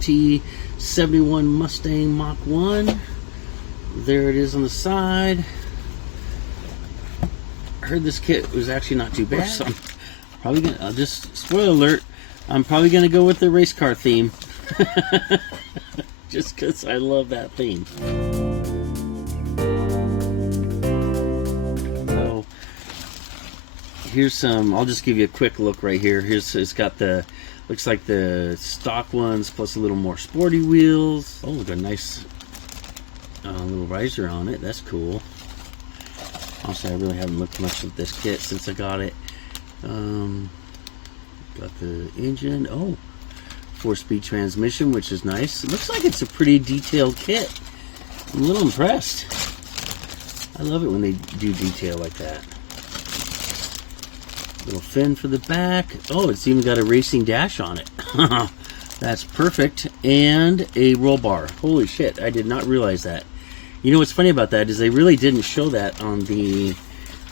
T71 Mustang Mach 1. There it is on the side. I heard this kit was actually not too bad. So I'm probably gonna, just spoiler alert, I'm probably gonna go with the race car theme. Just because I love that theme. So here's some, I'll just give you a quick look right here. It's got the, looks like the stock ones plus a little more sporty wheels. Oh, got a nice little riser on it. That's cool. Honestly, I really haven't looked much at this kit since I got it. Got the engine. Oh, 4-speed transmission, which is nice. It looks like it's a pretty detailed kit. I'm a little impressed. I love it when they do detail like that. Little fin for the back. Oh, it's even got a racing dash on it. That's perfect. And a roll bar. Holy shit, I did not realize that. You know what's funny about that is they really didn't show that on the,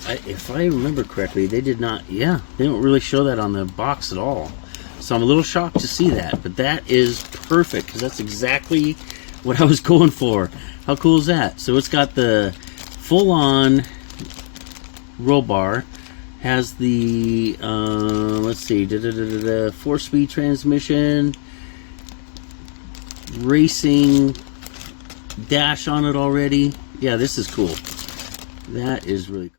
if I remember correctly, they did not, yeah, they don't really show that on the box at all. So I'm a little shocked to see that, but that is perfect because that's exactly what I was going for. How cool is that? So it's got the full-on roll bar, has the, let's see, 4-speed transmission, racing dash on it already. Yeah, this is cool. That is really cool.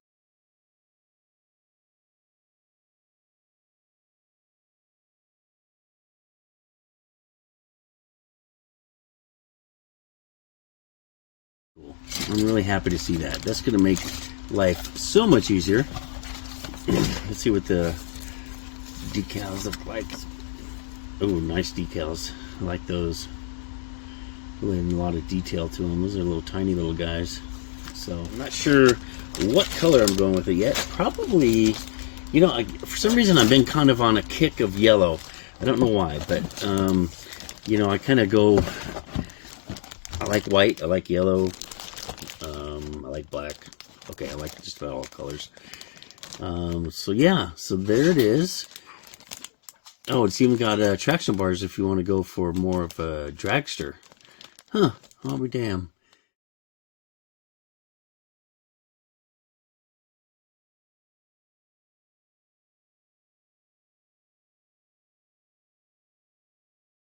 I'm really happy to see that. That's going to make life so much easier. Let's see what the decals look like. Oh, nice decals. I like those. Really a lot of detail to them. Those are little tiny little guys. So I'm not sure what color I'm going with it yet. Probably, you know, for some reason I've been kind of on a kick of yellow. I don't know why, but you know, I kind of go. I like white. I like yellow. I like black. Okay, I like just about all colors. So yeah, so there it is. Oh, it's even got traction bars if you want to go for more of a dragster. Huh, I'll be damned.